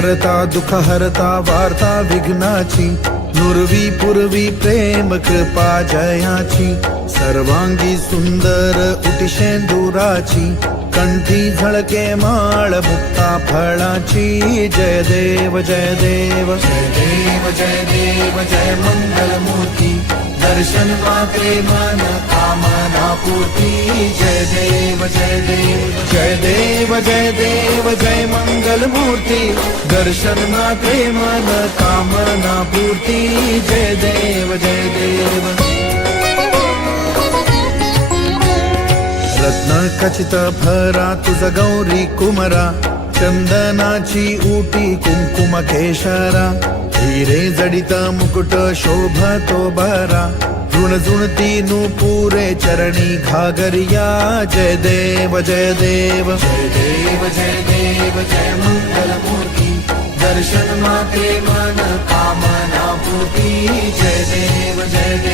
करता दुःख हरता वार्ता विघ्नाची, नुरवी पुरवी प्रेम कृपा जयाची, सर्वांगी सुंदर उटी शेंदुराची, कंठी झळके माळ मुक्ता फळाची। जय देव जय देव जय देव जय देव जय मंगल मूर्ती, दर्शन मात्रे मन कामना पूर्ती। जय देव जय देव जय देव जय देव जय मंगल मूर्ती, दर्शन मात्रे मन कामना पूर्ती। जय देव जय देव। रत्न खचित भरा तुझ गौरी कुमरा, चंदनाची उटी कुंकुम केशरा, हिरे जडित मुकुट शोभतो बरा, झुणझुणती नूपुरे चरणी घागरिया। जय देव जय देव जय देव जय देव जय मंगल मूर्ती, दर्शन मात्रे मन कामना पूर्ती। जय देव जय देव